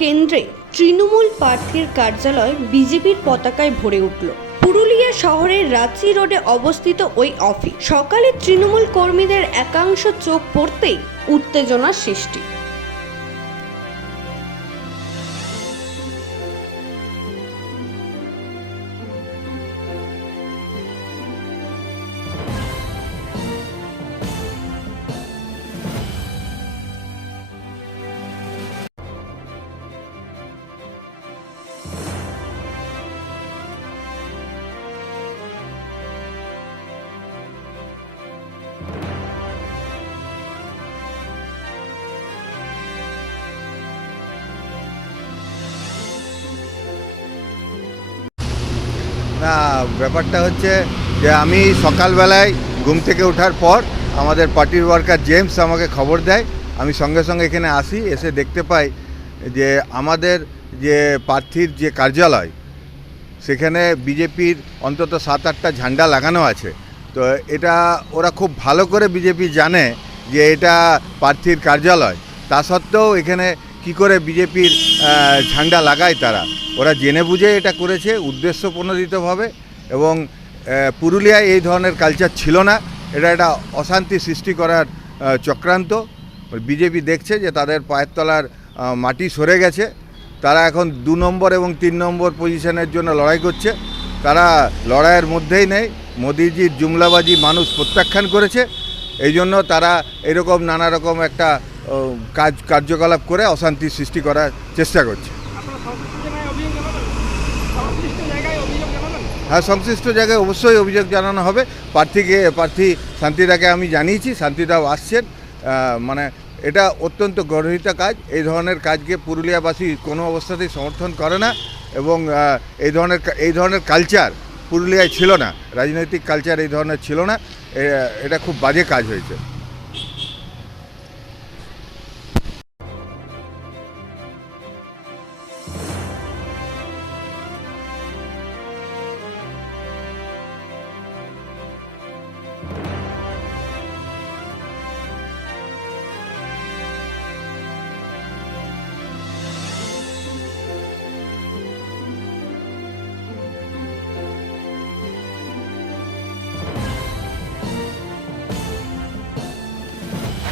কেন্দ্রে তৃণমূল প্রার্থীর কার্যালয় বিজেপির পতাকায় ভরে উঠল। পুরুলিয়া শহরের রাঁচি রোডে অবস্থিত ওই অফিস। সকালে তৃণমূল কর্মীদের একাংশ চোখ পড়তেই উত্তেজনার সৃষ্টি। না, ব্যাপারটা হচ্ছে যে আমি সকালবেলায় ঘুম থেকে ওঠার পর আমাদের পার্টির ওয়ার্কার জেমস আমাকে খবর দেয়। আমি সঙ্গে সঙ্গে এখানে আসি, এসে দেখতে পাই যে আমাদের যে প্রার্থীর যে কার্যালয়, সেখানে বিজেপির অন্তত সাত আটটা ঝান্ডা লাগানো আছে। তো এটা ওরা খুব ভালো করে বিজেপি জানে যে এটা প্রার্থীর কার্যালয়। তা সত্ত্বেও এখানে কি করে বিজেপির ঝান্ডা লাগায় তারা? ওরা জেনে বুঝে এটা করেছে উদ্দেশ্য প্রণোদিতভাবে এবং পুরুলিয়ায় এই ধরনের কালচার ছিল না। এটা একটা অশান্তি সৃষ্টি করার চক্রান্ত। বিজেপি দেখছে যে তাদের পায়ের তলার মাটি সরে গেছে। তারা এখন দু নম্বর এবং তিন নম্বর পজিশনের জন্য লড়াই করছে। তারা লড়াইয়ের মধ্যেই নেই। মোদিজির জুমলাবাজি মানুষ প্রত্যাখ্যান করেছে। এই জন্য তারা এরকম নানা রকম একটা কাজ, কার্যকলাপ করে অশান্তি সৃষ্টি করার চেষ্টা করছে আপনারা সংশ্লিষ্ট জায়গায় অভিযোগ জানাবেন সংশ্লিষ্ট জায়গায় অভিযোগ জানাবেন হ্যাঁ সংশ্লিষ্ট জায়গায় অবশ্যই অভিযোগ জানানো হবে। প্রার্থীকে, প্রার্থী শান্তিদাকে আমি জানিয়েছি, শান্তিদাও আসছেন। মানে এটা অত্যন্ত গর্হিত কাজ। এই ধরনের কাজকে পুরুলিয়াবাসী কোনো অবস্থাতেই সমর্থন করে না এবং এই ধরনের এই ধরনের কালচার পুরুলিয়ায় ছিল না। রাজনৈতিক কালচার এই ধরনের ছিল না। এটা খুব বাজে কাজ হয়েছে।